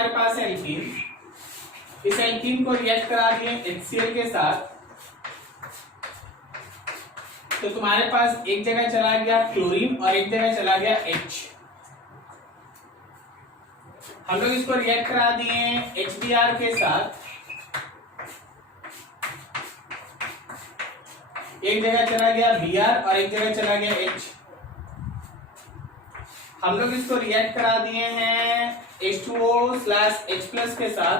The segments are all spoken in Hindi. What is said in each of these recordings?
तुम्हारे पास है एल्कीन, इस एल्कीन को रिएक्ट करा दिए HCl के साथ, तो तुम्हारे पास एक जगह चला गया क्लोरीन और एक जगह चला गया H। हम लोग इसको रिएक्ट करा दिए HBr के साथ, एक जगह चला गया Br और एक जगह चला गया H। हम लोग इसको रिएक्ट करा दिए हैं H2O/H+ के साथ,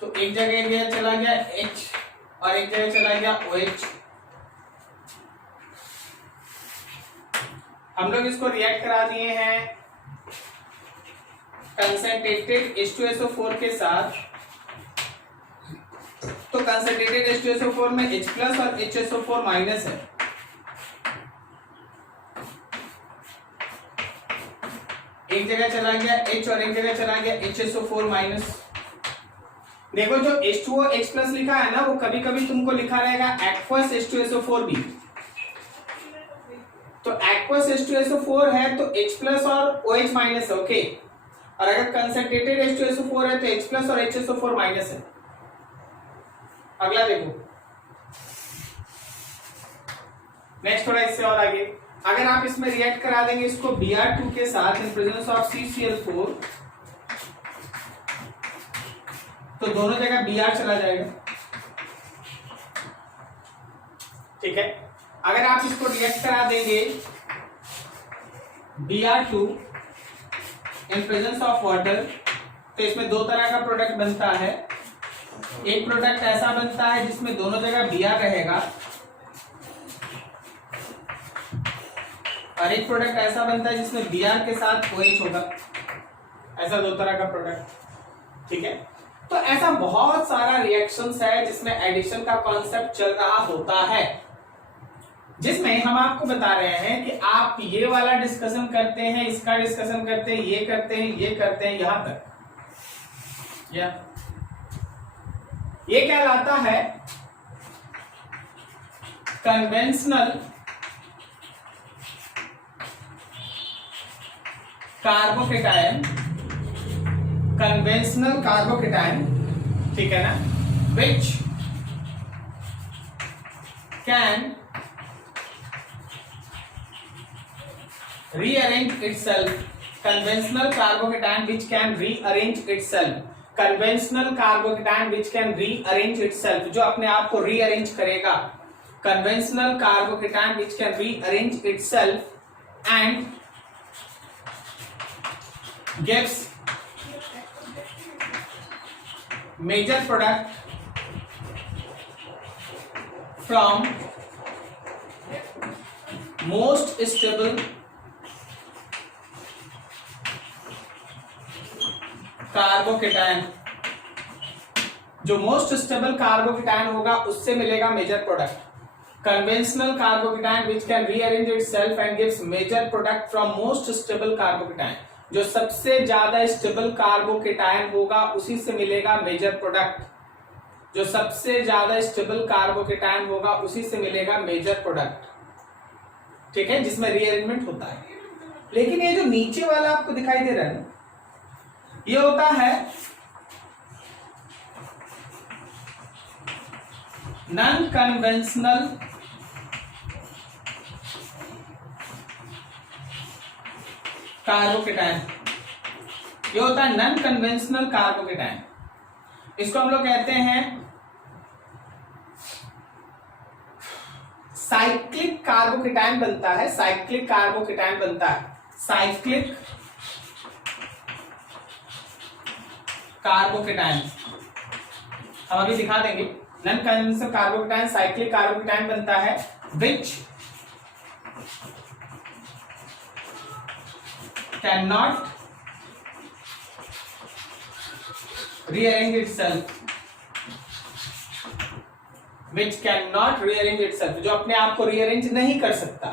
तो एक जगह चला गया H और एक जगह चला गया OH। हम लोग इसको रिएक्ट करा दिए हैं कंसंट्रेटेड H2SO4 के साथ, तो कंसंट्रेटेड H2SO4 में H+ और HSO4- है। एक जगह चला गया H और एक जगह चला गया HSO4-। देखो जो H2OH+ लिखा है ना, वो कभी कभी तुमको लिखा रहेगा एक्वस H2SO4 भी। तो एक्वस H2SO4 है तो H+ और OH- है, ओके। और अगर कंसंट्रेटेड H2SO4 है तो H+ और HSO4- है। अगला देखो, नेक्स्ट थोड़ा इससे और आगे, अगर आप इसमें रिएक्ट करा देंगे इसको Br2 के साथ इन प्रेजेंस ऑफ CCl4, तो दोनों जगह Br चला जाएगा, ठीक है। अगर आप इसको रिएक्ट करा देंगे Br2 in presence of water, तो इसमें दो तरह का प्रोडक्ट बनता है। एक प्रोडक्ट ऐसा बनता है जिसमें दोनों जगह Br रहेगा, और एक प्रोडक्ट ऐसा बनता है जिसमें Br के साथ OH होगा। ऐसा दो तरह का प्रोडक्ट, ठीक है। तो ऐसा बहुत सारा रिएक्शंस है जिसमें एडिशन का कॉन्सेप्ट चल रहा होता है, जिसमें हम आपको बता रहे हैं कि आप ये वाला डिस्कशन करते हैं, इसका डिस्कशन करते हैं, ये करते हैं, ये करते हैं, यहां तक ये कहलाता है कन्वेंशनल कार्बोकेटायन, कन्वेंशनल कार्बोकेटायन, ठीक है ना, which can rearrange itself, conventional carbocation which can rearrange itself, conventional carbocation which can rearrange itself, जो अपने आप को rearrange करेगा, conventional carbocation which can rearrange itself and gives major product from most stable carbocation, जो मोस्ट स्टेबल कार्बोकेटायन होगा उससे मिलेगा major product. Conventional carbocation which can rearrange itself and gives major product from most stable carbocation, जो सबसे ज्यादा स्टेबल कार्बोकेटायन होगा उसी से मिलेगा मेजर प्रोडक्ट, जो सबसे ज्यादा स्टेबल कार्बोकेटायन होगा उसी से मिलेगा मेजर प्रोडक्ट, ठीक है, जिसमें रीअरेंजमेंट होता है। लेकिन ये जो नीचे वाला आपको दिखाई दे रहा है ना, ये होता है नॉन कन्वेंशनल कार्बोकेटायन, ये होता है नॉन कन्वेंशनल कार्बोकेटायन। इसको हम लोग कहते हैं साइक्लिक कार्बोकेटायन बनता है, साइक्लिक कार्बोकेटायन बनता है, साइक्लिक कार्बोकेटायन हम अभी दिखा देंगे। Non conventional carbocation cyclic carbocation बनता है which can not rearrange itself, which can not rearrange itself, जो अपने आप को रीअरेंज नहीं कर सकता।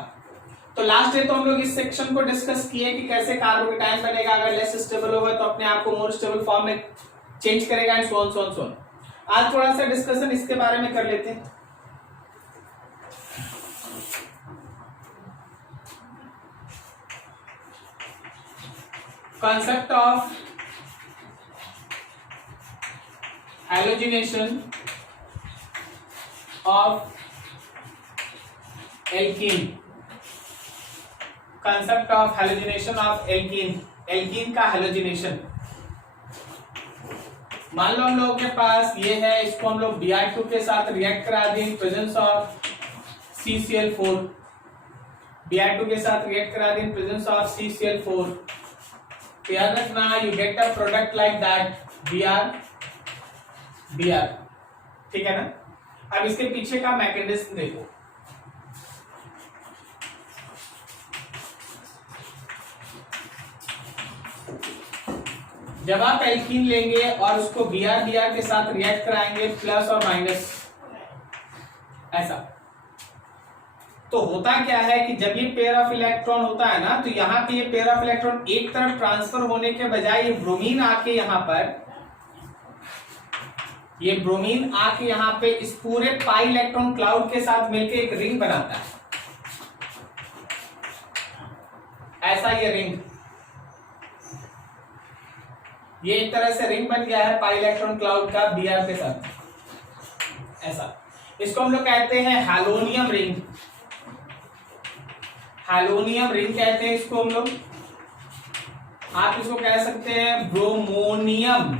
तो लास्ट डे तो हम लोग इस सेक्शन को डिस्कस किए कि कैसे कार्बोकेटायन बनेगा, अगर लेस स्टेबल होगा तो अपने आप को मोर स्टेबल फॉर्म में चेंज करेगा and so on so on so on. आज थोड़ा सा डिस्कशन इसके बारे में कर लेते हैं। concept of halogenation of alkene, concept of halogenation of alkene, alkene का halogenation। मान लो हम लोगों के पास ये है, इसको हम लोग Br2 के साथ रिएक्ट करा दें in presence of CCl4, Br2 के साथ रिएक्ट करा दें इन प्रेजेंस ऑफ CCl4, तो याद रखना you get a product like that Br, ठीक है ना। अब इसके पीछे का मैकेनिज्म देखो, जब आप एल्कीन लेंगे और उसको Br के साथ रिएक्ट कराएंगे प्लस और माइनस ऐसा, तो होता क्या है कि जब ये पेयर ऑफ इलेक्ट्रॉन होता है ना, तो यहाँ पे ये पेयर ऑफ इलेक्ट्रॉन एक तरफ ट्रांसफर होने के बजाय ये ब्रोमीन आके यहाँ पर, ये ब्रोमीन आके यहाँ पे इस पूरे पाई इलेक्ट्रॉन क्लाउड के साथ मिलके एक रिंग बनाता है, ऐसा ये रिंग, ये एक तरह से रिंग बन गया है पाई इलेक्ट्रॉन क्लाउड का Br के साथ, ऐसा। इसको हम लोग कहते हैं हैलोनियम रिंग, हैलोनियम रिंग कहते हैं इसको हम लोग। आप इसको कह सकते हैं ब्रोमोनियम,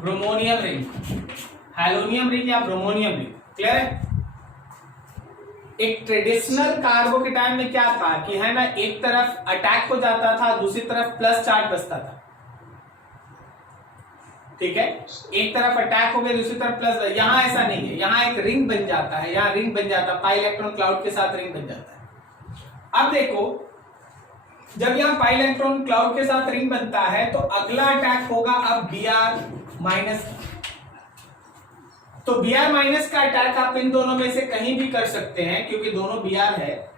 ब्रोमोनियम रिंग, हैलोनियम रिंग या ब्रोमोनियम रिंग, क्लियर है। एक ट्रेडिशनल कार्बोकेटायन में क्या था कि है ना, एक तरफ अटैक हो जाता था, दूसरी तरफ प्लस चार्ज बचता था, ठीक है, एक तरफ अटैक हो गया दूसरी तरफ प्लस। यहां ऐसा नहीं है, यहां एक रिंग बन जाता है, यहां रिंग बन जाता है, पाई इलेक्ट्रॉन क्लाउड के साथ रिंग बन जाता है। अब देखो, जब यहां पाई इलेक्ट्रॉन क्लाउड के साथ रिंग बनता है तो अगला अटैक होगा अब Br माइनस, तो Br माइनस का अटैक आप इन दोनों में से कहीं भी कर सकते हैं क्योंकि दोनों Br है।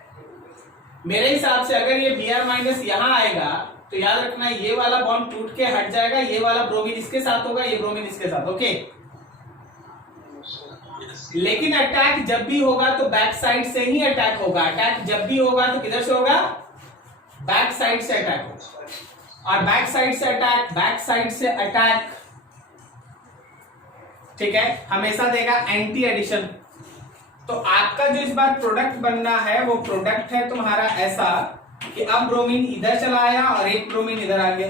मेरे हिसाब से अगर ये Br माइनस यहां आएगा तो याद रखना ये वाला बॉन्ड टूट के हट जाएगा, ये वाला ब्रोमीन इसके साथ होगा, ये ब्रोमीन इसके साथ, ओके। लेकिन अटैक जब भी होगा तो बैक साइड से ही अटैक होगा, अटैक जब भी होगा तो किधर से होगा, बैक साइड से अटैक होगा, और बैक साइड से अटैक, बैक साइड से अटैक, ठीक है, हमेशा देगा एंटी एडिशन। तो आपका जो इस बार प्रोडक्ट बनना है वो प्रोडक्ट है तुम्हारा ऐसा कि अब ब्रोमीन इधर चला आया और एक ब्रोमीन इधर आ गया।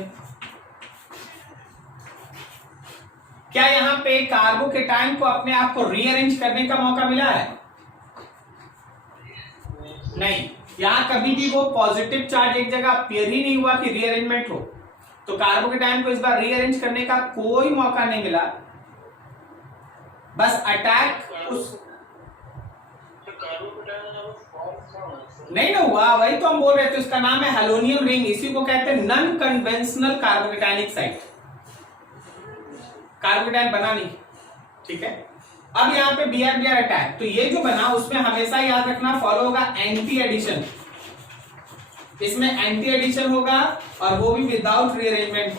क्या यहां पे कार्बोकेटाइन को अपने आप को रीअरेंज करने का मौका मिला है? नहीं, यहां कभी भी वो पॉजिटिव चार्ज एक जगह अपीयर ही नहीं हुआ कि रीअरेंजमेंट हो, तो कार्बोकेटाइन को इस बार रीअरेंज करने का कोई मौका नहीं मिला, बस अटैक उस नहीं ना हुआ, वही तो हम बोल रहे थे, उसका नाम है हैलोनियम रिंग, इसी को कहते हैं नॉन कन्वेंशनल कार्बोकेटाइनिक साइट, कार्बोकेटाइन बना नहीं, ठीक है। अब यहाँ पे Br अटैक, तो ये जो बना उसमें हमेशा याद रखना फॉलो होगा एंटी एडिशन, इसमें एंटी एडिशन होगा और वो भी विदाउट रीअरेंजमेंट,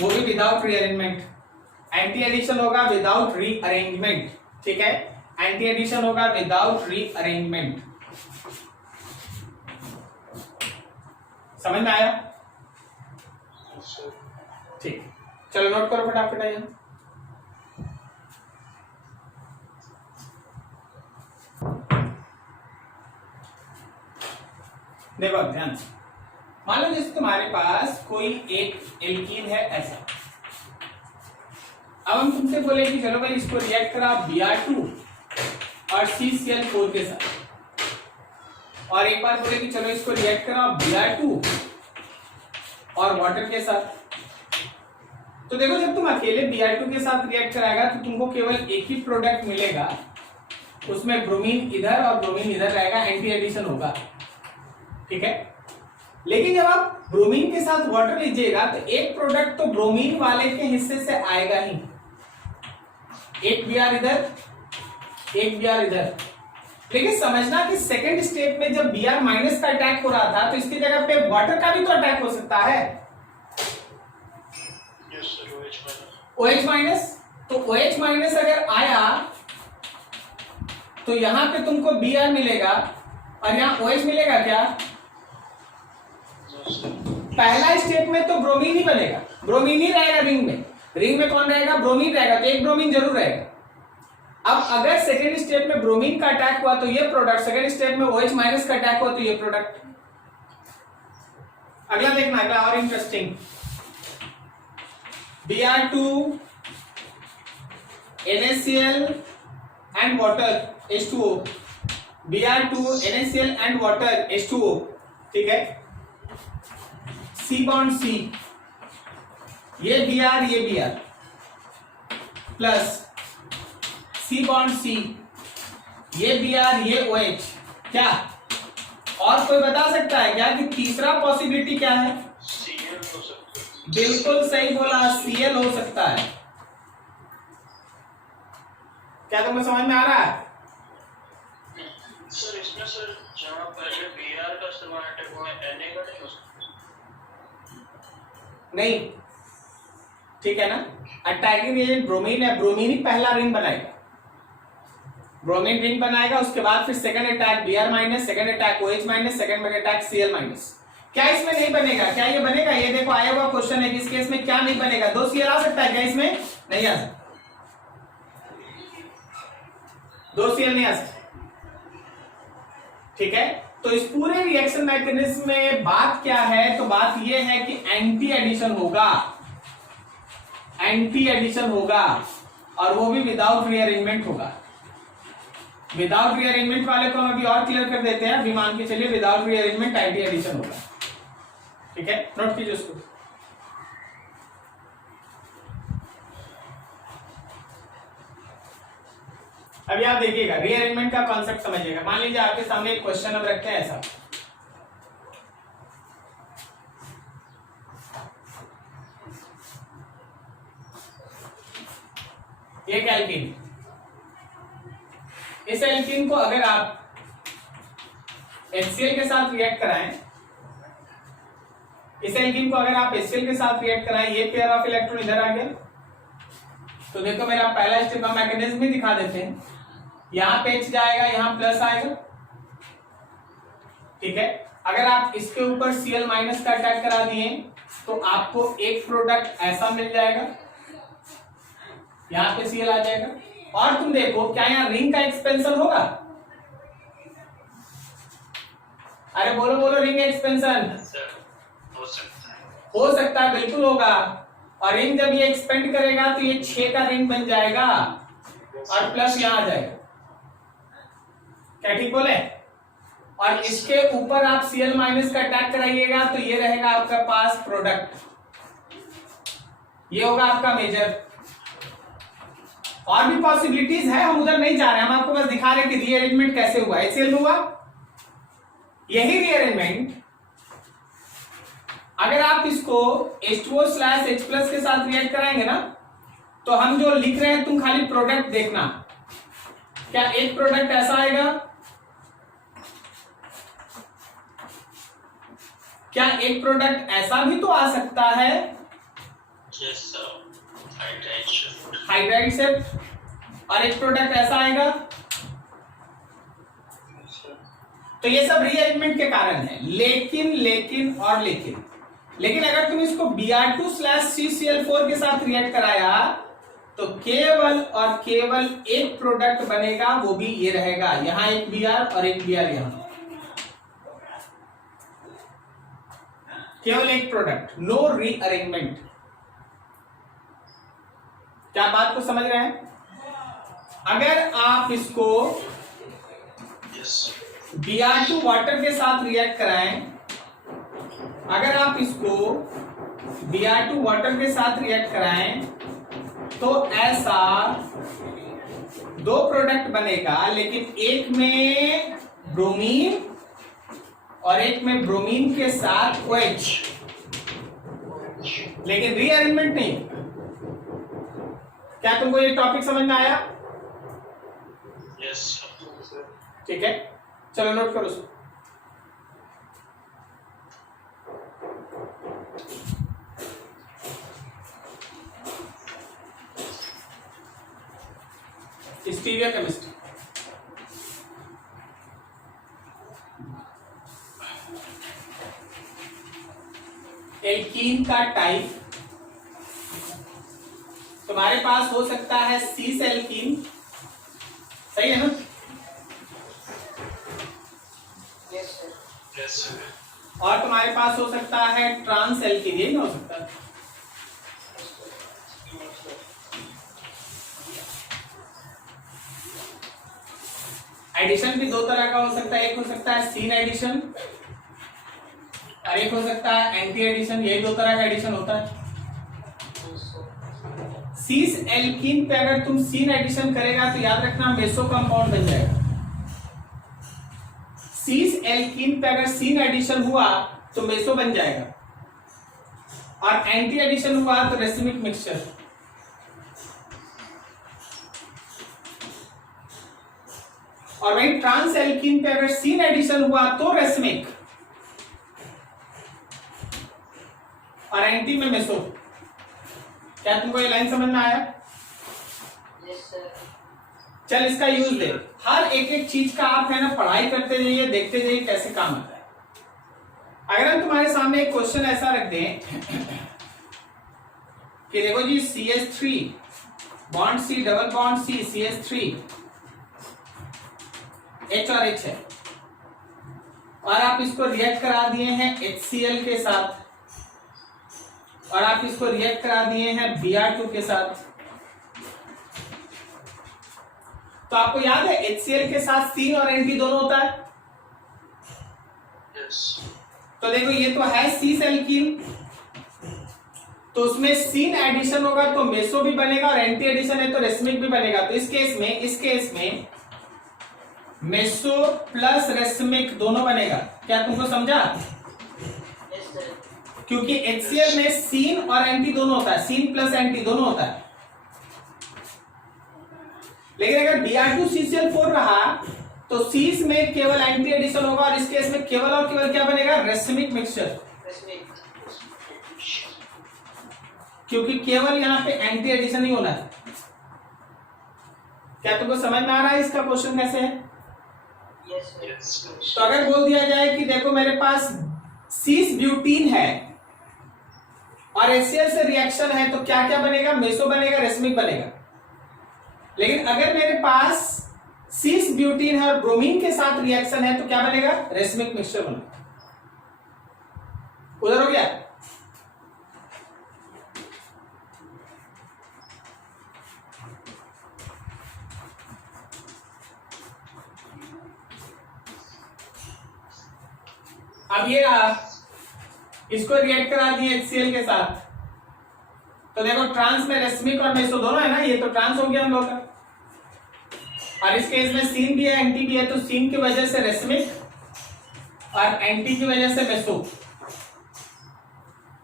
वो भी विदाउट रीअरेंजमेंट, एंटी एडिशन होगा विदाउट रीअरेंजमेंट, ठीक है, एंटी एडिशन होगा विदाउट रीअरेंजमेंट, समझ में आया? ठीक, चलो नोट करो फटाफट आइए। देखो ध्यान से, मान लो जैसे तुम्हारे पास कोई एक एल्कीन है ऐसा, अब हम तुमसे बोले कि चलो भाई इसको रिएक्ट करा Br2 और CCl4 के साथ, और एक बार बोले कि चलो इसको रिएक्ट करा Br2 और वाटर के साथ। तो देखो जब तुम अकेले Br2 के साथ रिएक्ट कराएगा तो तुमको केवल एक ही प्रोडक्ट मिलेगा, उसमें ब्रोमीन इधर और ब्रोमीन इधर रहेगा, एंटी एडिशन होगा, ठीक है। लेकिन जब आप ब्रोमीन के साथ वाटर लीजिएगा तो एक प्रोडक्ट तो ब्रोमीन वाले के हिस्से से आएगा ही, एक Br इधर एक Br इधर। लेकिन समझना कि सेकंड स्टेप में जब Br माइनस का अटैक हो रहा था तो इसकी जगह पे वाटर का भी तो अटैक हो सकता है, OH माइनस। तो OH माइनस अगर आया तो यहां पे तुमको Br मिलेगा और यहाँ OH मिलेगा क्या? पहला स्टेप में तो ब्रोमीन ही बनेगा, ब्रोमीन ही रहेगा रिंग में। रिंग में कौन रहेगा? ब्रोमीन रहेगा, तो एक ब्रोमीन जरूर रहेगा। अब अगर सेकेंड स्टेप में ब्रोमीन का अटैक हुआ तो ये प्रोडक्ट, सेकेंड स्टेप में OH माइनस का अटैक हुआ तो ये प्रोडक्ट। अगला देखना, अगला और interesting, Br2 NaCl and water H2O, Br2 NaCl and water H2O, ठीक है। C बॉन्ड C, ये Br ये Br plus C bond C, ये Br ये OH, क्या और कोई बता सकता है क्या कि तीसरा पॉसिबिलिटी क्या है? Cl हो सकता है। बिल्कुल सही बोला, Cl हो सकता है। क्या तुमको समझ में आ रहा है? सर इसमें सर जहाँ पहले Br का इस्तेमाल अटैक हुआ है Na का नहीं हो सकता? नहीं, ठीक है ना। अटैकिंग एजेंट ब्रोमीन है, ब्रोमीन ही पहला रिंग बनाएगा, ब्रोमीन रिंग बनाएगा, उसके बाद फिर second attack Br minus, second attack OH minus, second attack Cl minus. क्या इसमें नहीं बनेगा? क्या ये बनेगा? ये देखो आया हुआ क्वेश्चन है कि इस केस में क्या नहीं बनेगा? 2 Cl आ सकता है क्या इसमें? नहीं आ सकता, 2 Cl नहीं आ सकता, ठीक है। तो इस पूरे रिएक्शन मैकेनिज्म में बात क्या है? तो बात ये है कि एंटी एडिशन होगा, एंटी एडिशन होगा, और वो भी विदाउट रीअरेंजमेंट होगा। विदाउट रीअरेंजमेंट वाले को हम अभी और क्लियर कर देते हैं। अभी मान के चलिए विदाउट रीअरेंजमेंट एंटी एडिशन होगा, ठीक है, नोट कीजिए उसको। अभी आप देखिएगा, रीअरेंजमेंट का कॉन्सेप्ट समझिएगा। मान लीजिए आपके सामने एक क्वेश्चन अब रखते हैं ऐसा, एक एल्कीन, इस एल्कीन को अगर आप HCl के साथ रिएक्ट कराएं, इस एल्कीन को अगर आप HCl के साथ रिएक्ट कराएं, ये पेयर ऑफ इलेक्ट्रॉन इधर आ गया, तो देखो मेरा पहला स्टेप का मैकेनिज्म भी दिखा देते हैं। यहां पे H जाएगा, यहां प्लस आएगा, ठीक है। अगर आप इसके ऊपर Cl माइनस का अटैक करा दिए तो आपको एक प्रोडक्ट ऐसा मिल जाएगा, यहां पे Cl आ जाएगा, और तुम देखो क्या यहां रिंग का एक्सपेंशन होगा? अरे बोलो बोलो, रिंग एक्सपेंशन हो सकता है, बिल्कुल होगा। और रिंग जब ये एक्सपेंड करेगा तो ये 6 का रिंग बन जाएगा और प्लस यहां आ जाएगा, क्या ठीक बोले? और इसके ऊपर आप Cl माइनस का अटैक कराइएगा तो ये रहेगा आपका पास प्रोडक्ट, ये होगा आपका मेजर। और भी पॉसिबिलिटीज है, हम उधर नहीं जा रहे, हम आपको बस दिखा रहे हैं कि रीअरेंजमेंट कैसे हुआ। HCl हुआ, यही रीअरेंजमेंट अगर आप इसको H2O/H+ के साथ रिएक्ट कराएंगे ना, तो हम जो लिख रहे हैं तुम खाली प्रोडक्ट देखना, क्या एक प्रोडक्ट ऐसा आएगा? क्या एक प्रोडक्ट ऐसा भी तो आ सकता है? यस सर, हाइड्राइड शिफ्ट, और एक प्रोडक्ट ऐसा आएगा। तो ये सब रीअरेंजमेंट के कारण है। लेकिन लेकिन और लेकिन अगर तुम इसको Br2/CCl4 के साथ रिएक्ट कराया तो केवल और केवल एक प्रोडक्ट बनेगा, वो भी ये रहेगा, यहां एक Br और एक Br, यहां केवल एक प्रोडक्ट, नो रीअरेंजमेंट। क्या बात को समझ रहे हैं? अगर आप इसको Br2 वाटर के साथ रिएक्ट कराएं, अगर आप इसको Br2 वाटर के साथ रिएक्ट कराएं तो ऐसा 2 प्रोडक्ट बनेगा, लेकिन एक में ब्रोमीन और एक में ब्रोमीन के साथ OH, लेकिन रीअरेंजमेंट नहीं। क्या तुमको ये टॉपिक समझ में आया? यस, ठीक है, चलो नोट करो उसको। स्टीरियो केमिस्ट्री, एल्कीन का टाइप तुम्हारे पास हो सकता है सीस एल्कीन, सही है ना? Yes sir. और तुम्हारे पास हो सकता है ट्रांस एल्कीन, ये ना हो सकता है? एडिशन भी दो तरह का हो सकता है, एक हो सकता है सीन एडिशन और एक हो सकता है एंटी एडिशन। यही दो तरह का एडिशन होता है। सीस एल्कीन पे अगर तुम सीन एडिशन करेगा तो याद रखना मेसो कंपाउंड बन जाएगा। सीस एल्कीन पे अगर सीन एडिशन हुआ तो मेसो बन जाएगा और एंटी एडिशन हुआ तो रेसिमिक मिक्सचर। और वही ट्रांस एल्कीन पे अगर सीन एडिशन हुआ तो रेसिमिक और एंटी में मेसो। क्या तुमको ये लाइन समझ में आया? Yes sir. चल इसका यूज दे। हर एक एक चीज का आप है ना पढ़ाई करते जाइए, देखते जाइए कैसे काम आता है। अगर हम तुम्हारे सामने एक क्वेश्चन ऐसा रख दें कि देखो जी CH3 bond C double bond C CH3 H और H है और आप इसको रिएक्ट करा दिए हैं HCl के साथ और आप इसको रिएक्ट करा दिए हैं Br2 के साथ। तो आपको याद है HCl के साथ सीन और एंटी दोनों होता है। यस। तो देखो ये तो है सीस एल्कीन, तो उसमें सीन एडिशन होगा तो मेसो भी बनेगा और एंटी एडिशन है तो रेसिमिक भी बनेगा। तो इस केस में मेसो प्लस रेसिमिक दोनों बनेगा। क्या तुमको समझा? Yes sir. क्योंकि HCl में सीन और एंटी दोनों होता है, सीन प्लस एंटी दोनों होता है। लेकिन अगर Br2CCl4 रहा तो सीस में केवल एंटी एडिशन होगा और इस केस में केवल और केवल क्या बनेगा? Racemic mixture. क्योंकि केवल यहां पे एंटी एडिशन ही होना है। क्या तुमको समझ में आ रहा है इसका क्वेश्चन कैसे है? यस। तो अगर बोल दिया जाए कि देखो मेरे पास सीस ब्यूटीन है और HCl से रिएक्शन है तो क्या क्या बनेगा? मेसो बनेगा, रेसिमिक बनेगा। लेकिन अगर मेरे पास सीस ब्यूटीन है और ब्रोमीन के साथ रिएक्शन है तो क्या बनेगा? रेसिमिक मिक्सचर बनेगा। उधर हो गया? अब ये रहा, इसको रिएक्ट करा दिए HCl के साथ तो देखो ट्रांस में रेसिमिक और मेसो दोनों है ना, ये तो ट्रांस हो गया हम लोग का। और इस केस में सीन भी है एंटी भी है तो सीन की वजह से रेसिमिक और एंटी की वजह से मेसो।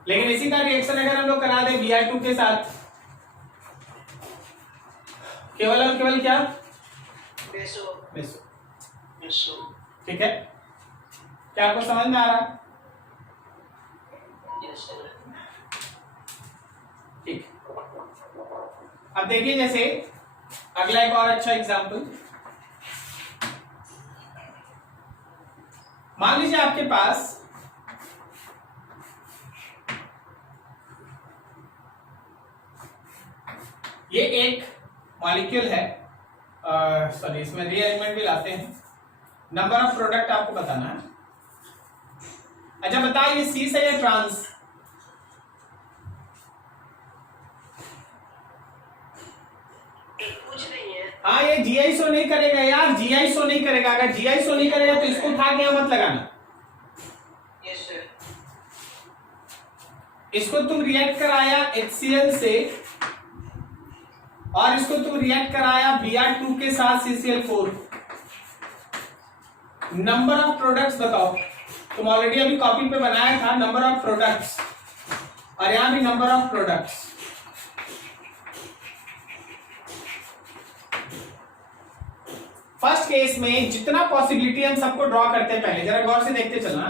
लेकिन इसी का रिएक्शन अगर हम लोग करा दे Br2 के साथ, केवल और केवल क्या? मेसो। ठीक है, क्या आपको समझ में आ रहा है? Yes sir. ठीक। अब देखिए जैसे अगला एक और अच्छा एग्जाम्पल, मान लीजिए आपके पास ये एक मॉलिक्यूल है, सॉरी इसमें रीअरेंजमेंट भी लाते हैं। नंबर ऑफ प्रोडक्ट आपको बताना है। अच्छा बताओ ये सीस है या ट्रांस? कुछ नहीं है। हाँ ये GI शो नहीं करेगा यार, GI शो नहीं करेगा। अगर GI शो नहीं करेगा तो इसको उठा के यहां मत लगाना। Yes sir. इसको तुम रिएक्ट कराया HCl से और इसको तुम रिएक्ट कराया Br2 के साथ CCl4। नंबर ऑफ प्रोडक्ट्स बताओ। तुम ऑलरेडी अभी कॉपी पे बनाया था नंबर ऑफ प्रोडक्ट्स और यहां भी number of products. First case में जितना पॉसिबिलिटी हम सबको ड्रॉ करते हैं, पहले जरा गौर से देखते चलना।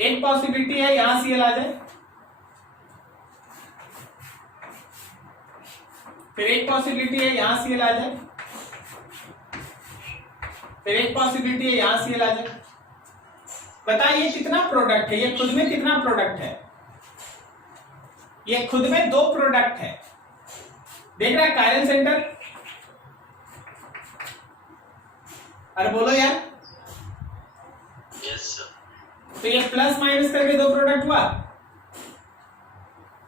एक पॉसिबिलिटी है यहां Cl आ जाए, फिर एक पॉसिबिलिटी है यहां Cl आ जाए, फिर एक पॉसिबिलिटी है यहां Cl आ जाए, बताइए कितना प्रोडक्ट है, ये खुद में कितना प्रोडक्ट है, ये खुद में 2 प्रोडक्ट है। देख रहा है कायरल सेंटर, अरे बोलो यार। Yes sir. तो ये प्लस माइनस करके 2 प्रोडक्ट हुआ।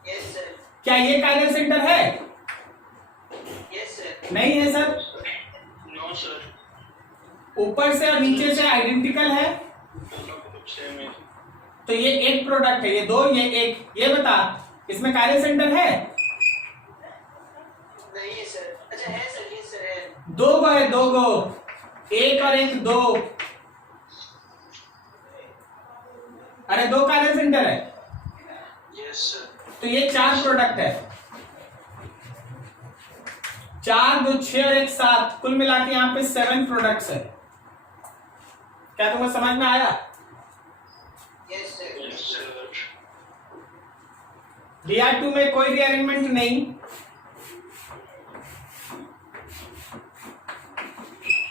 Yes sir. क्या ये कायरल सेंटर है? Yes sir. नहीं है सर। No sir. ऊपर से और नीचे से आइडेंटिकल है, सेम है। तो ये एक प्रोडक्ट है, ये 2, ये एक। ये बता इसमें कायरल सेंटर है? नहीं है सर। अच्छा है सर, यस सर है। 2 गो है, 2 गो, 1 और 1 2। अरे 2 कायरल सेंटर है, यस सर। तो ये 4 प्रोडक्ट है। 4 2 6 और 1 7, कुल मिला के यहाँ पे 7 प्रोडक्ट्स है। क्या तुम्हें समझ में आया? Yes sir. Yes sir. Br2 में कोई रीअरेंजमेंट नहीं,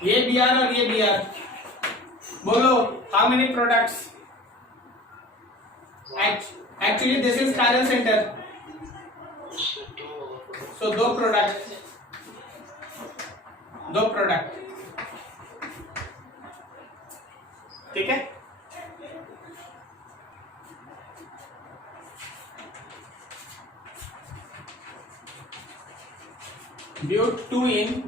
ये Br और ये Br। बोलो how many products? Actually this is chiral centre, so 2 product, 2 product. ठीक है, ब्यूट 2 इन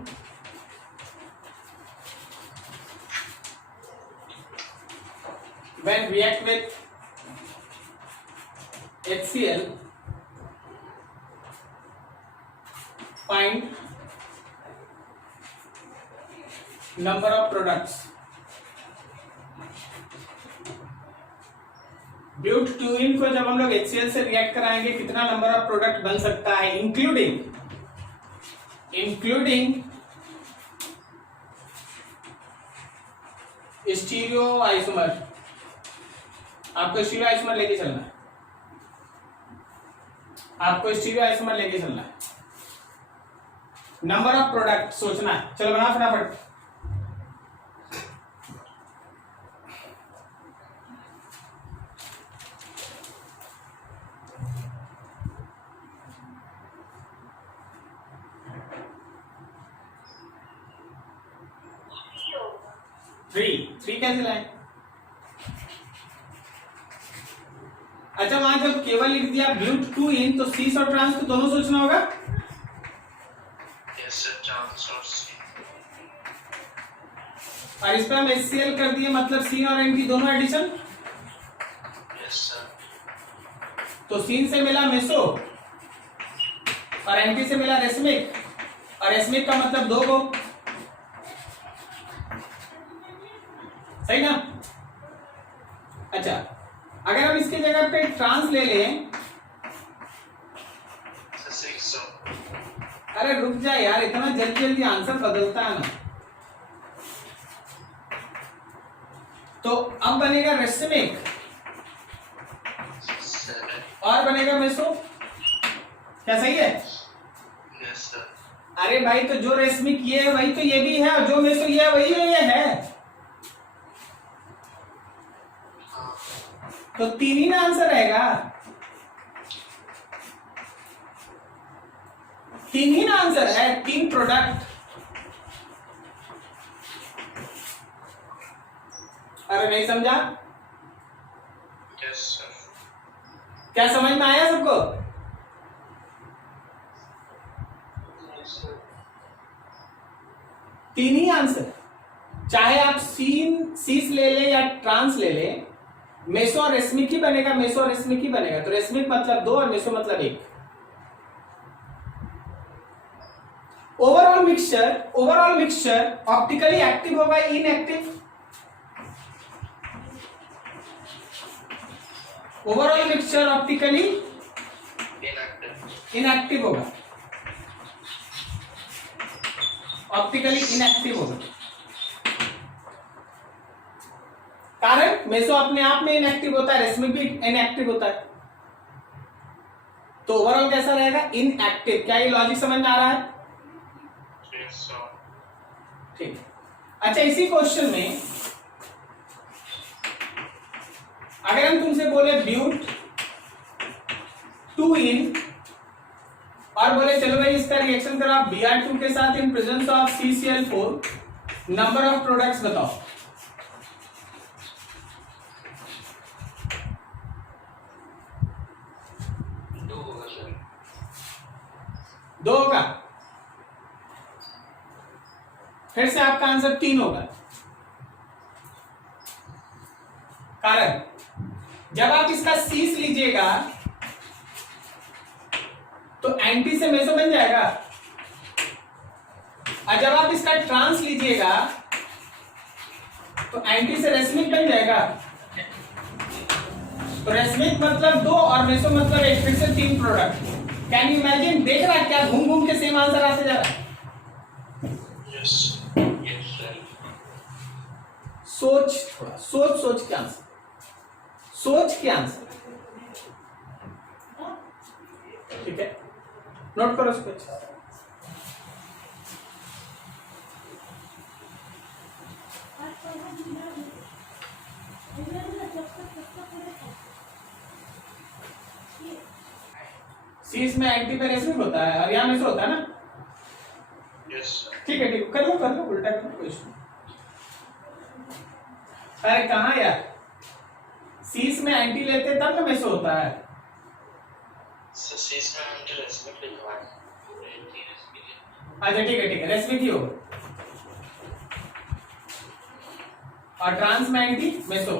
when react with HCl, find number of products। ब्यूट 2 इन को जब हम लोग HCl से रिएक्ट कराएंगे कितना नंबर ऑफ प्रोडक्ट बन सकता है, इंक्लूडिंग स्टीरियो आइसोमर। आपको स्टीरियो आइसोमर लेके चलना है, आपको स्टीरियो आइसोमर लेके चलना है। नंबर ऑफ प्रोडक्ट सोचना है, चलो बना फटाफट। थ्री कैसे लाए? अच्छा वहां जब केवल लिख दिया ब्यूट 2 इन, तो सीस और ट्रांस तो दोनों सोचना होगा। Yes sir. ट्रांस और सी। और इस पे हम HCl कर दिए, मतलब सीन और एंटी दोनों एडिशन। Yes sir. तो सीन से मिला मेसो और एंटी से मिला रेसमिक, और रेसमिक का मतलब 2 गो, सही ना? अच्छा अगर हम इसकी जगह पे ट्रांस ले लें, 600। अरे रुक जा यार, इतना जल्दी जल्दी आंसर बदलता है ना। तो अब बनेगा रेसमिक 7। और बनेगा मेसो, क्या सही है? Yes sir. अरे भाई तो जो रेसमिक ये है वही तो ये भी है, और जो मेसो ये है वही ये है, तो 3 ही ना आंसर रहेगा, 3 ही ना आंसर है, 3 प्रोडक्ट। अरे नहीं समझा? Yes sir. क्या समझ में आया सबको? Yes sir. 3 ही आंसर, चाहे आप सीस ले ले या ट्रांस ले ले, मेसो और रेसमिक ही बनेगा, मेसो और रेसमिक ही बनेगा। तो रेसमिक मतलब 2 और मेसो मतलब 1। ओवरऑल मिक्सचर ऑप्टिकली एक्टिव होगा inactive? Overall mixture optically inactive होगा, ऑप्टिकली इनएक्टिव होगा। कारण मेसो अपने आप में इनएक्टिव होता है, रेसमिक भी इनएक्टिव होता है, तो ओवरऑल कैसा रहेगा? इनएक्टिव। क्या ये लॉजिक समझ में आ रहा है? Yes sir. ठीक। अच्छा इसी क्वेश्चन में अगर हम तुमसे बोले ब्यूट 2 इन और बोले चलो भाई इसका रिएक्शन करो आप Br2 के साथ in presence of CCl4, number of products बताओ। दो होगा, फिर से आपका आंसर 3 होगा। कारण जब आप इसका सीस लीजिएगा तो एंटी से मेसो बन जाएगा, और जब आप इसका ट्रांस लीजिएगा तो एंटी से रेसमिक बन जाएगा। तो रेसमिक मतलब 2 और मेसो मतलब 1, फिर से 3 प्रोडक्ट। Can you imagine? देख रहा है क्या घूम घूम के सेम आंसर आते जा रहा है। सोच थोड़ा, सोच के आंसर, सोच के आंसर, ठीक है? नोट करो इसको। सीस में एंटी पे रेसिक होता है और यहाँ में से होता है ना। ठीक है, ठीक, कर लो उल्टा कर लो, कोई इशू नहीं। अरे कहाँ यार, सीस में एंटी लेते तब ना में से होता है। सीस में एंटी रेसमिक लिखा है। अच्छा ठीक है, रेसमिक ही होगा। और ट्रांस में एंटी मेसो,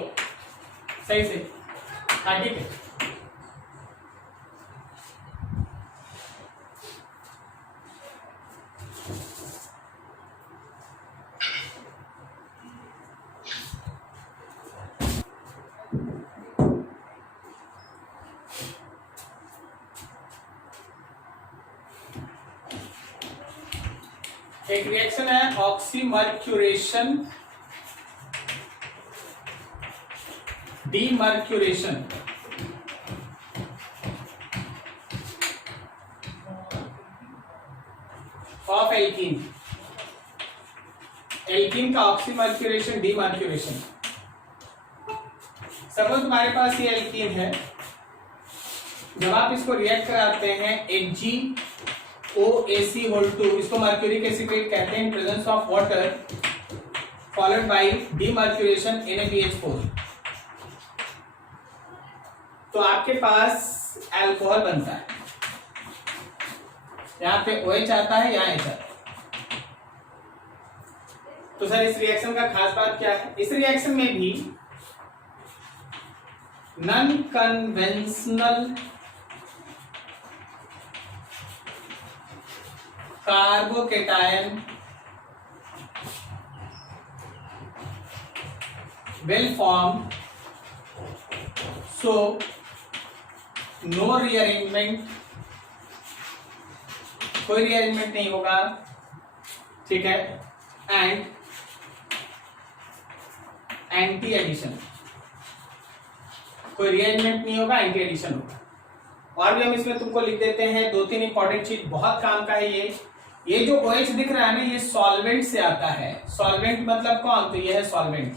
सही से। हाँ ठीक है। एक रिएक्शन है oxymercuration, demercuration. Of alkene, alkene का ऑक्सीमर्क्यूरेशन, डीमर्क्यूरेशन। सपोज तुम्हारे पास ये एल्कीन है, जब आप इसको रिएक्ट कराते हैं HgOAc2, इसको मर्क्यूरिक एसिड कहते हैं, in presence of water followed by demercuration NaBH4, तो आपके पास अल्कोहल बनता है। यहाँ पे OH आता है, यहाँ H आता है। तो सर इस रिएक्शन का खास बात क्या है? इस रिएक्शन में भी non conventional carbocation will form, so no rearrangement, कोई रीअरेंजमेंट नहीं होगा, ठीक है, एंड एंटी एडिशन, कोई रीअरेंजमेंट नहीं होगा, एंटी एडिशन होगा। और भी हम इसमें तुमको लिख देते हैं 2-3 इंपॉर्टेंट चीज, बहुत काम का है ये जो OH दिख रहा है ना, ये सॉल्वेंट से आता है। सॉल्वेंट मतलब कौन? तो ये है सॉल्वेंट।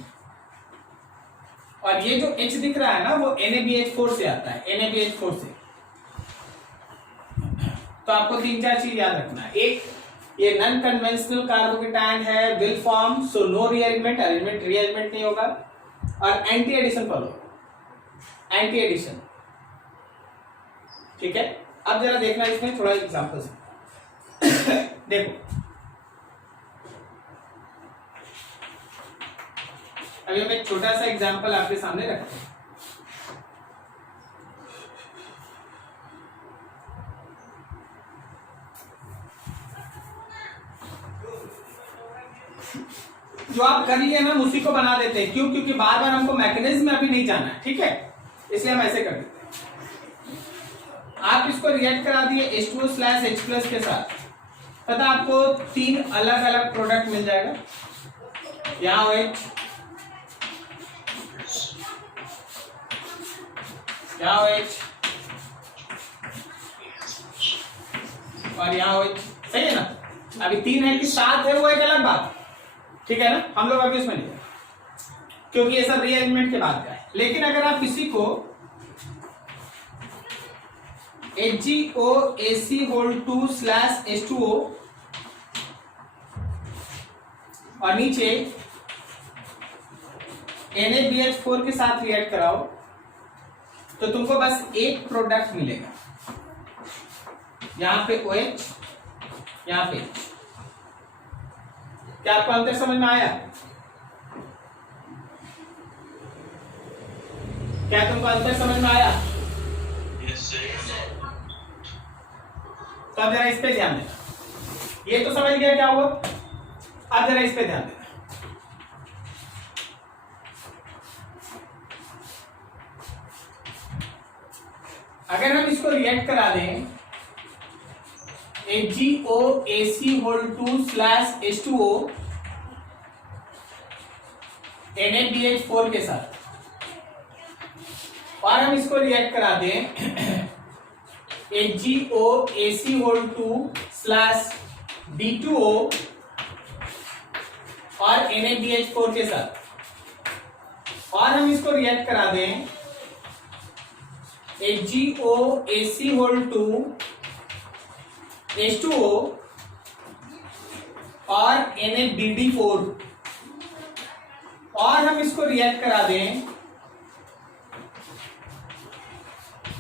और ये जो H दिख रहा है ना, वो NaBH4 से आता है, NaBH4 से। तो आपको 3-4 चीज याद रखना है। एक, ये नॉन कन्वेंशनल कार्बोकेटायन है, will form, so no rearrangement, rearrangement नहीं होगा, और anti addition follow, anti addition, ठीक है। अब जरा देखना इसमें थोड़ा एग्जांपल्स देखो। अभी हम एक छोटा सा एग्जांपल आपके सामने रखते हैं। जो आप कर लिए ना, उसी को बना देते हैं। क्यों? क्योंकि बार बार हमको मैकेनिज्म में अभी नहीं जाना है, ठीक है, इसलिए हम ऐसे कर देते हैं। आप इसको रिएक्ट करा दिए H2O/H+ के साथ, पता आपको 3 अलग अलग प्रोडक्ट मिल जाएगा। यहाँ OH, यहाँ OH और यहाँ OH, सही है ना। अभी 3 है कि 7 है, वो एक अलग बात, ठीक है ना, हम लोग अभी उसमें नहीं। क्योंकि ये सब रीअरेंजमेंट के बाद का है। लेकिन अगर आप किसी को HgOAc2/H2O और नीचे NaBH4 के साथ रिएक्ट कराओ तो तुमको बस एक प्रोडक्ट मिलेगा, यहां पे OH, यहां पे H। क्या आपको अंतर समझ में आया? क्या तुमको अंतर समझ में आया? Yes, sir. तो अब जरा इस पे ध्यान देना। ये तो समझ गया क्या हुआ, अब जरा इस पे ध्यान देना। अगर हम इसको रिएक्ट करा दें HgOAc2/H2O NaBH4 के साथ, और हम इसको रिएक्ट करा दें HgOAc2/D2O और NaBH4 के साथ, और हम इसको रिएक्ट करा दें HgOAc2H2O और NaBD4, और हम इसको रिएक्ट करा दें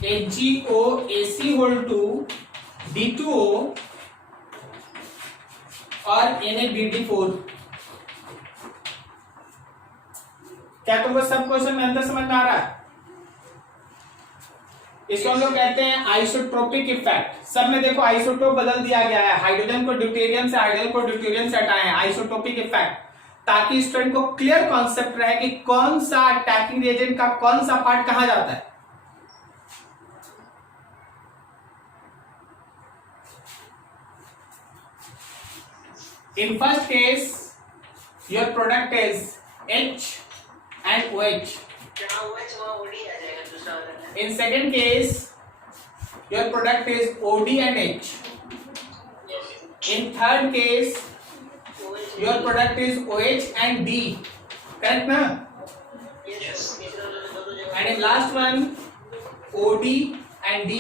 HgOAc2D2O और NaBD4। क्या तुमको सब क्वेश्चन में अंदर समझ में आ रहा है? इसको हम लोग कहते हैं आइसोट्रोपिक इफेक्ट। सब में देखो आइसोटोप बदल दिया गया है, हाइड्रोजन को ड्यूटेरियम से, हाइड्रोजन को ड्यूटेरियम से हटाए हैं, आइसोटोपिक इफेक्ट, ताकि स्टूडेंट को क्लियर कॉन्सेप्ट रहे कि कौन सा अटैकिंग रिएजेंट का कौन सा पार्ट कहां जाता है। In first case, your product is H and OH. जहाँ OH वहाँ OD आ जाएगा दूसरा वाला। In second case, your product is OD and H. In third case, your product is OH and D. Correct ना? Yes. तीसरा वाला दोनों जगह। And in last one, OD and D.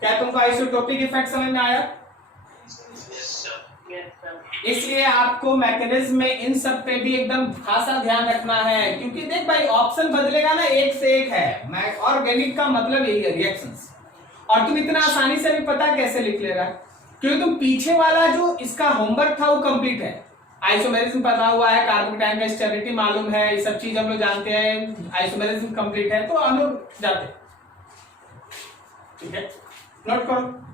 क्या तुमको आइसोटोपिक इफेक्ट समझ में आया? Yes, sir. Yes, sir. इसलिए आपको मैकेनिज्म में इन सब पे भी एकदम खासा ध्यान रखना है, क्योंकि देख भाई ऑप्शन बदलेगा ना, एक से एक है। ऑर्गेनिक का मतलब यही है, रिएक्शंस। और तुम इतना आसानी से भी पता कैसे लिख ले रहा है, क्योंकि तुम पीछे वाला जो इसका होमवर्क था वो कंप्लीट है। आइसोमेरिज्म पता हुआ है, कार्बोकेटाइन का स्टेबिलिटी मालूम है, ये सब चीज हम लोग जानते हैं, आइसोमेरिज्म कंप्लीट है, तो हम लोग जाते हैं। ठीक है, नोट करो।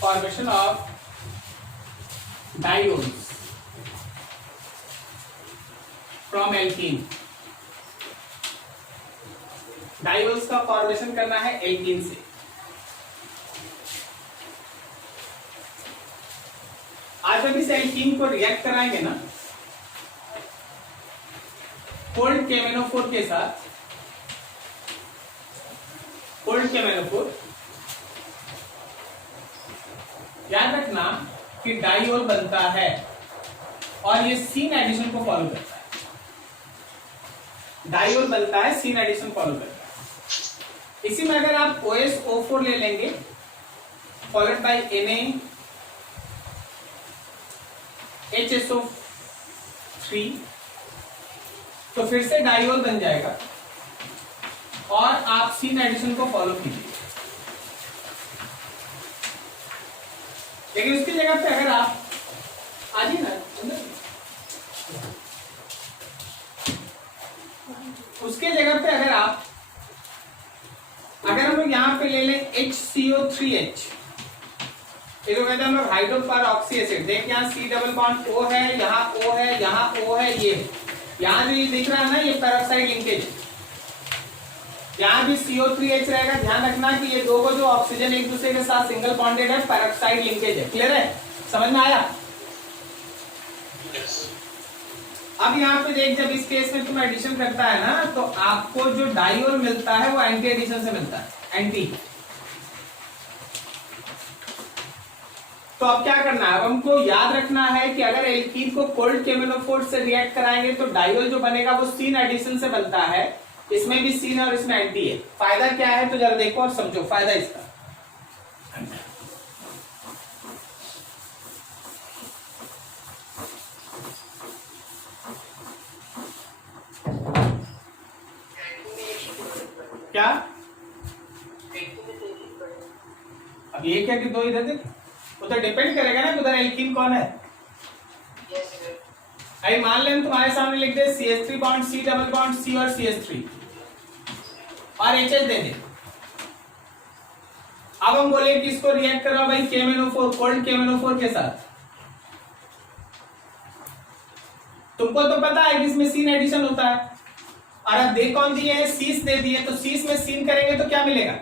Formation of diols from alkene। Diols का फॉर्मेशन करना है एल्कीन से। आज हम इस एल्कीन को रिएक्ट कराएंगे ना कोल्ड KMnO4 के साथ। कोल्ड KMnO4, याद रखना कि डाइओल बनता है और ये सीन एडिशन को फॉलो करता है। डाइओल बनता है, सीन एडिशन फॉलो करता है। इसी में अगर आप OSO4 ले लेंगे फॉलोड बाय NaHSO3, तो फिर से डाइओल बन जाएगा और आप सीन एडिशन को फॉलो कीजिए। लेकिन उसकी जगह पे अगर आप आज ही ना उसके जगह पे अगर हम लोग यहाँ पे ले लें HCO3H, इसको कहते हैं हम लोग हाइड्रोपर ऑक्सी एसिड। देख यहाँ C डबल बॉन्ड O है, यहाँ O है, यहाँ O है, ये यहाँ जो ये दिख रहा है ना, ये पेरोक्साइड लिंकेज। यहाँ भी CO3H रहेगा। ध्यान रखना कि ये दो को जो ऑक्सीजन एक दूसरे के साथ सिंगल बॉन्डेड है, पेरोक्साइड लिंकेज है। क्लियर है? समझ में आया? Yes. अब यहाँ पे देख, जब इस केस में तुम एडिशन करता है ना, तो आपको जो डाइओल मिलता है वो एंटी एडिशन से मिलता है, एंटी। तो अब क्या करना है, अब हमको याद रखना है कि अगर एल्कीन को कोल्ड केमेनोफोर से रिएक्ट कराएंगे तो डाइओल जो बनेगा वो सीन एडिशन से बनता है। इसमें भी सीन और इसमें एंटी है। फायदा क्या है तो जरा देखो और समझो फायदा इसका। क्या अब ये क्या कि दो इधर देख, वो तो डिपेंड करेगा ना उधर एल्कीन कौन है। अरे मान लें तुम्हारे सामने लिख दे CH3 bond C double bond C और CH3 और HH दे दे। अब हम बोले कि इसको रिएक्ट करो भाई KMnO4 कोल्ड KMnO4 के साथ। तुमको तो पता है कि इसमें सीन एडिशन होता है, और अब दे कौन दिए हैं, सीस दे दिए, तो सीस में सीन करेंगे तो क्या मिलेगा,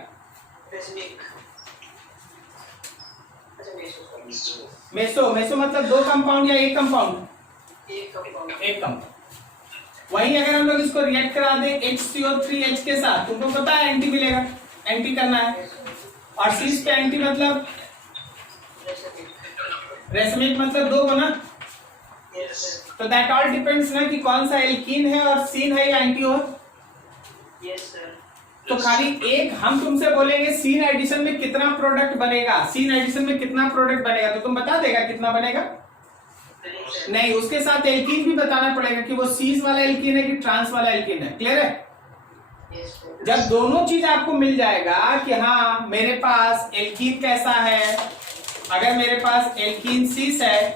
मेसो। मेसो मतलब दो कंपाउंड या एक कंपाउंड, एक कंपाउंड। वहीं अगर हम लोग इसको रिएक्ट करा दें HCO3H के साथ, तुमको पता है एंटी मिलेगा, एंटी करना है। और सीस पे एंटी मतलब रेसमिक मतलब दो ना, तो दैट ऑल डिपेंड्स ना कि कौन सा एल्कीन है और सीन है या एंटी हो। तो खाली एक हम तुमसे बोलेंगे सीन एडिशन में कितना प्रोडक्ट बनेगा, सीन एडिशन में कितना प्रोडक्ट बनेगा, तो तुम बता देगा कितना बनेगा? नहीं, उसके साथ एल्कीन भी बताना पड़ेगा कि वो सीस वाला एल्कीन है कि ट्रांस वाला एल्कीन है। क्लियर है? जब दोनों चीज आपको मिल जाएगा कि हाँ मेरे पास एल्कीन कैसा है, अगर मेरे पास एल्कीन सीस है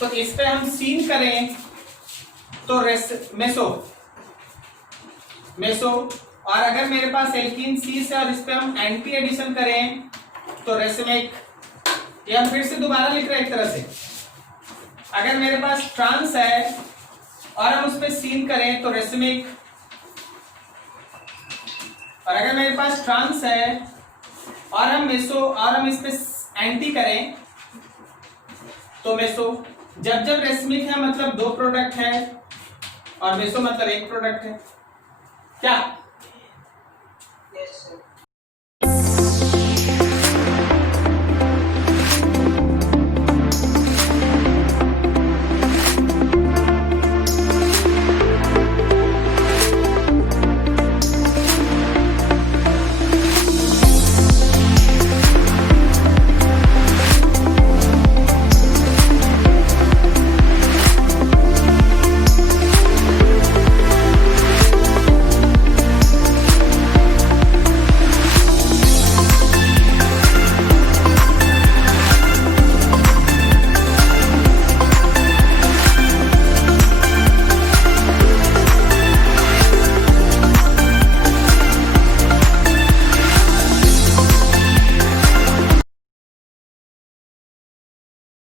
तो इस पे हम सीन करें तो मेसो, और अगर मेरे पास एल्कीन सीस है और इस पे हम एंटी एडिशन करें तो रेसमिक। ये हम फिर से दोबारा लिख रहे हैं एक तरह से, अगर मेरे पास ट्रांस है और हम उस पे सीन करें तो रेसमिक, और अगर मेरे पास ट्रांस है और हम मेसो और हम इस पे एंटी करें तो मेसो। जब जब रेसमिक है मतलब दो प्रोडक्ट है और मेसो मतलब एक प्रोडक्ट है। क्या